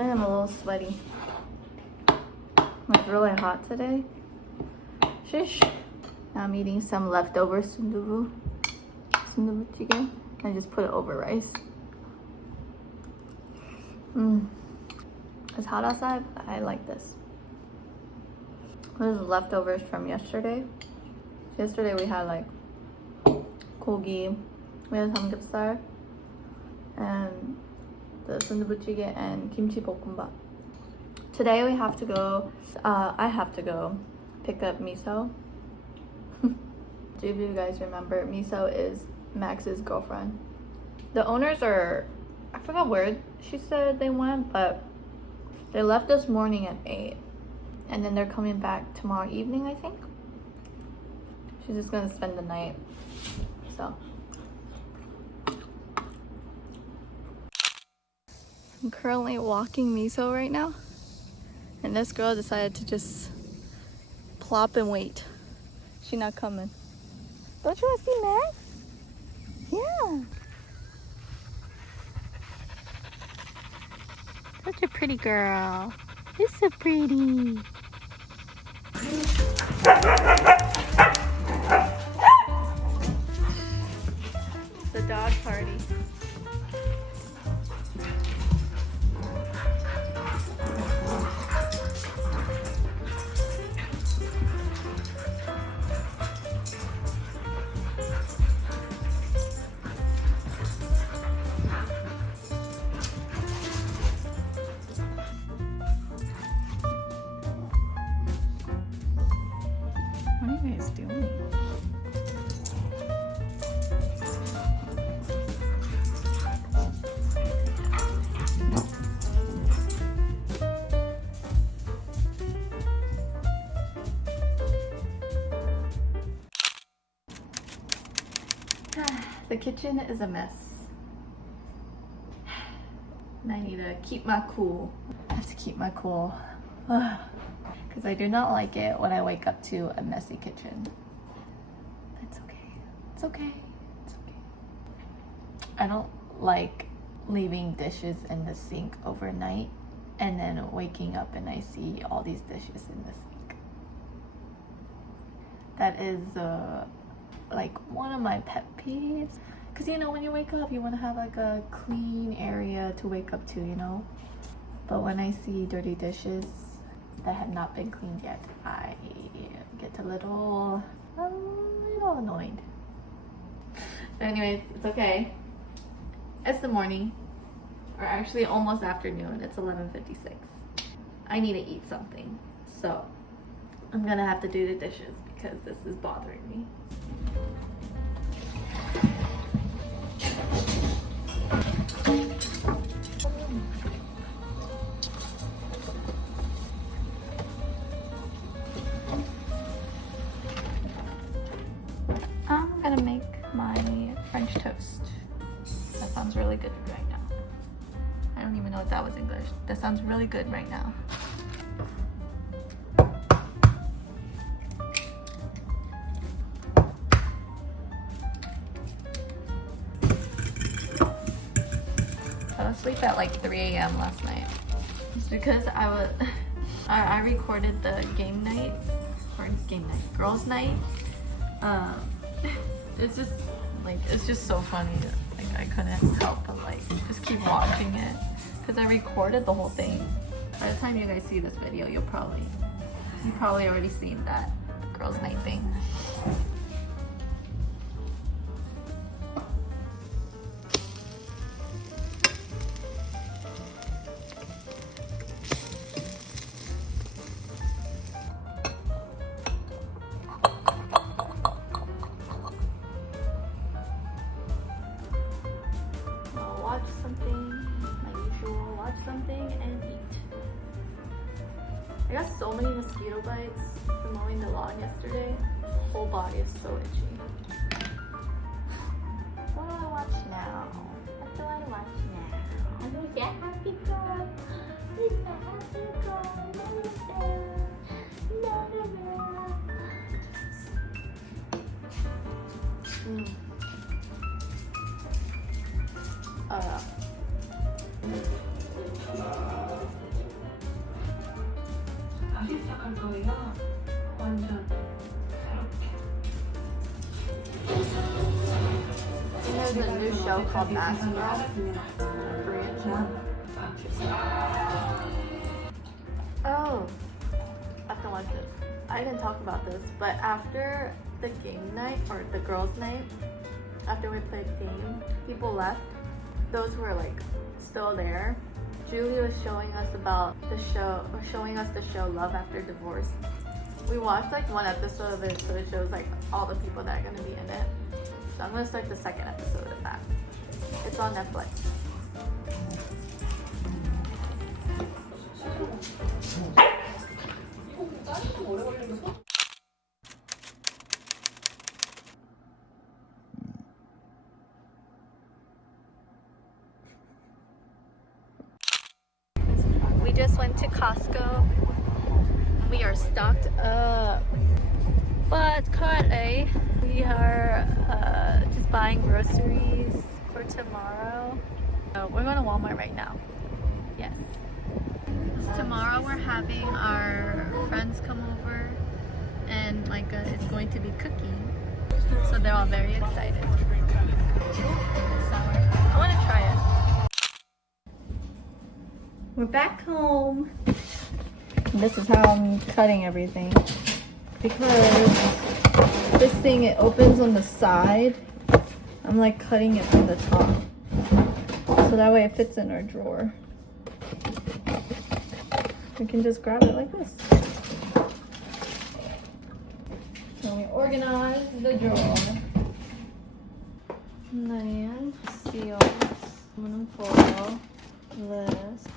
I am a little sweaty. It's really hot today. Shish. Now I'm eating some leftover sundubu chicken. I just put it over rice. It's hot outside, but I like this. This is leftovers from yesterday. Yesterday we had like kogi, we had samgyeopsal, and the sundubu chicken and kimchi bokkeumbap. Today we have to go, I have to go pick up Miso. Do you guys remember? Miso is Max's girlfriend. The owners are, I forgot where she said they went, but they left this morning at 8. And then they're coming back tomorrow evening, I think. She's just gonna spend the night. So. I'm currently walking Miso right now. And this girl decided to just plop and wait. She's not coming. Don't you want to see Max? Yeah. Such a pretty girl. You're so pretty. The dog party. What are you guys doing? The kitchen is a mess. And I need to keep my cool. I have to keep my cool. Because I do not like it when I wake up to a messy kitchen. It's okay. It's okay. It's okay. I don't like leaving dishes in the sink overnight and then waking up and I see all these dishes in the sink. That is like one of my pet peeves. Because you know, when you wake up, you want to have like a clean area to wake up to, you know? But when I see dirty dishes that have not been cleaned yet, I get a little annoyed. But anyways, it's okay. It's the morning, or actually almost afternoon. It's 11:56. I need to eat something, so I'm gonna have to do the dishes because this is bothering me. I'm gonna make my French toast. That sounds really good right now. I don't even know if that was English. That sounds really good right now. I was asleep at like 3 a.m. last night. It's because I recorded the girls' night. It's just so funny. Like I couldn't help but like just keep watching it because I recorded the whole thing. By the time you guys see this video, you've probably already seen that girls' night thing. Watch something, my usual, watch something and eat. I got so many mosquito bites from mowing the lawn yesterday. The whole body is so itchy. What do I watch now? What do I watch now? I'm a happy girl. It's a happy girl. show called Mask Girl, a Korean show. Oh, I have to watch this. I didn't talk about this, but after the game night, or the girls' night, after we played the game, people left. Those who were like still there, Julie was showing us about the show, or showing us the show Love After Divorce. We watched like one episode of it, so it shows like all the people that are gonna be in it. So I'm gonna start the second episode of that. It's on Netflix. We just went to Costco. We are stocked up. But currently, we are just buying groceries for tomorrow. We're going to Walmart right now. Yes. Tomorrow we're having our friends come over, and Micah is going to be cooking. So they're all very excited. Sour. I want to try it. We're back home. This is how I'm cutting everything. Because this thing, it opens on the side. I'm like cutting it from the top. So that way it fits in our drawer. We can just grab it like this. So we organize the drawer. And then seals, aluminum foil, list.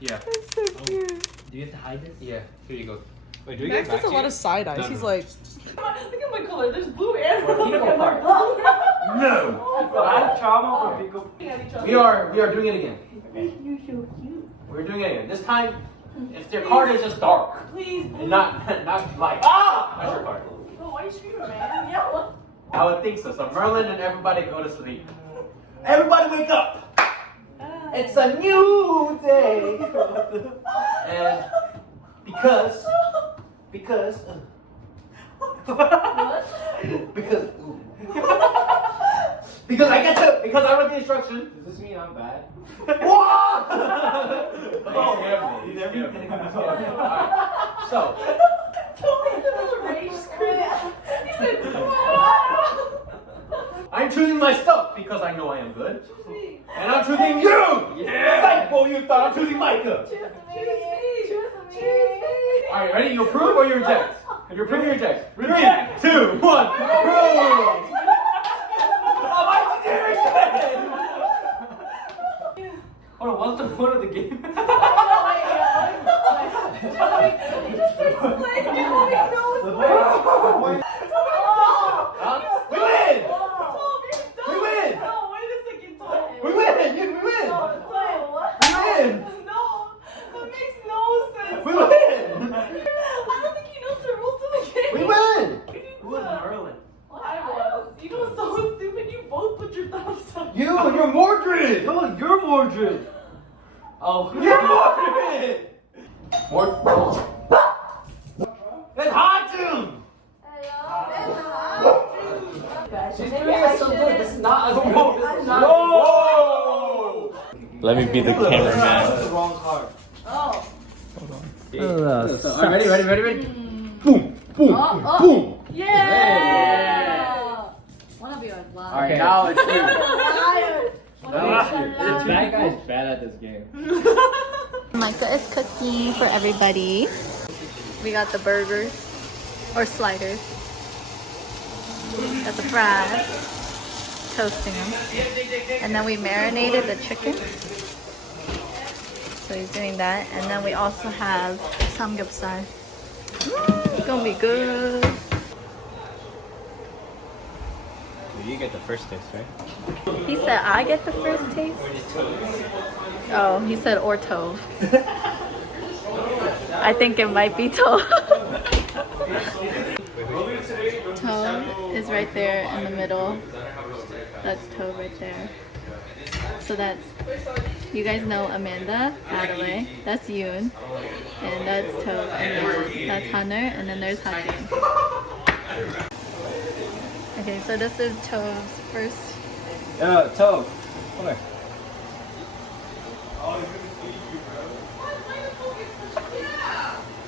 Yeah. That's so cute. Do you have to hide this? Yeah. Here you go. Wait, do we Max get has a lot of side eyes. He's like, Look at my color. There's blue and We're blue. equal parts. No. I trauma for people. We are doing it again. You're so cute. We're doing it again. This time, if their card is just dark Please. and not like that's your card. Oh, why are you screaming, man? Yeah. I would think so. So Merlin and everybody go to sleep. Everybody wake up. It's a new day. And because because I get to, because I read the instructions. Does this mean I'm bad? What? He's everything. Alright, so Totally did a rage scream. He said, I'm choosing myself because I know I am good. And I'm choosing you! Yeah! Psycho, you thought I'm choosing Micah. Choose me. Alright, ready? You approve or you reject? You approve or you reject? Reject. 3, 2, 1, approve! Oh, why did you reject? Hold on, what's the point of the game? We win! We win! No, wait a second, Tom. We win! We win! What? We win! No, that makes no sense. We win! I don't think he knows the rules of the game. We win! Who was Merlin? I was. You know, so stupid. You both put your thumbs up. You're Mordred! No, you're Mordred. Oh, You're Mordred! Mordred. It's hot, June! she's doing it so good. This is not a remote. This is not. Whoa! Let me be the That's cameraman. the wrong card. Oh. Ready? Boom! Boom! Boom! Yeah. One of you is lying. Alright, now it's you. Liar. This bad guy is bad at this game. Micah is cooking for everybody. We got the burgers, or sliders. Got the fries, toasting them. And then we marinated the chicken. So he's doing that. And then we also have samgyeopsal. It's gonna be good. You get the first taste, right? He said I get the first taste. Oh, he said or tove. I think it might be tove. Tove is right there in the middle. That's Tove right there. So that's, you guys know Amanda, Adelaide, that's Yoon, and that's Tove, and then that's Hunter, and then there's Hajin. Okay, so this is Tove's first. Toe. Come here.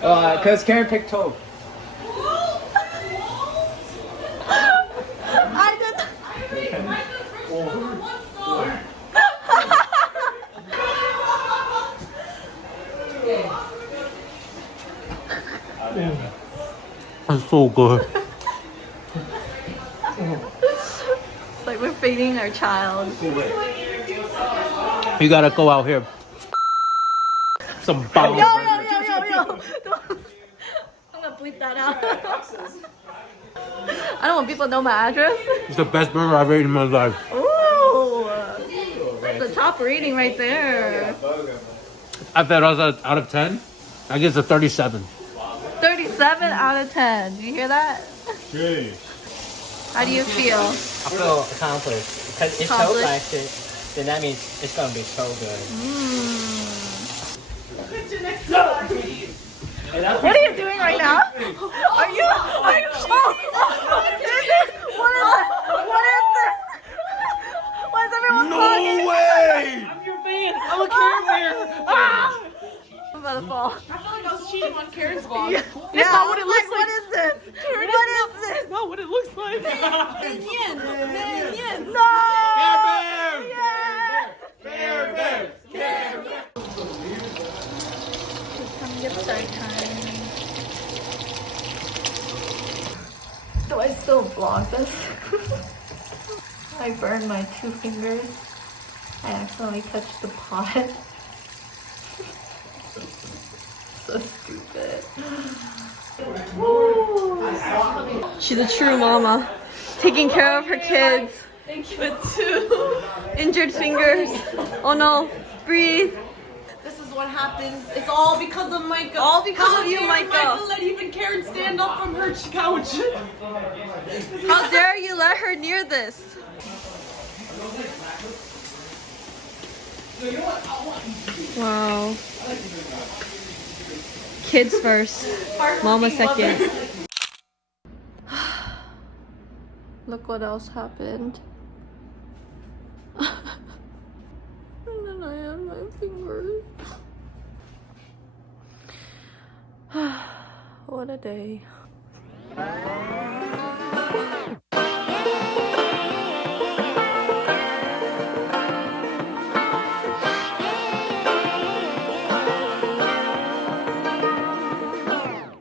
Because Karen picked Toe. I did. That's so good. It's like we're feeding our child. You gotta go out here. Some bomb. Yo. I'm gonna bleep that out. I don't want people to know my address. It's the best burger I've eaten in my life. Ooh, that's the top rating right there. I bet out of 10, I give it a 37. 37 out of 10. Do you hear that? Jeez. How do you feel? I feel accomplished. Because if Toe likes it, then that means it's going to be so good. What are you doing right now? Are you? Oh, what is this? What is this? Why is everyone talking? No way! I'm your fan. I'm a KareBear. I'm about to fall. I feel like I was cheating on Karen's vlog. Yeah. That's not what it looks like. What is this? Karen, What is this? That's not what it looks like. Minions. No! KareBear! Yeah! KareBear! It's some gift card time. Do I still vlog this? I burned my 2 fingers. I accidentally touched the pot. So stupid. She's a true mama. Taking care of her kids. With 2 injured fingers. Oh no. Breathe. This is what happens. It's all because of Micah. All because of you, dare Micah. Micah let even Karen stand up from her couch. How dare you let her near this? Wow. Kids first, mama second. Look what else happened. And then I have my fingers. What a day.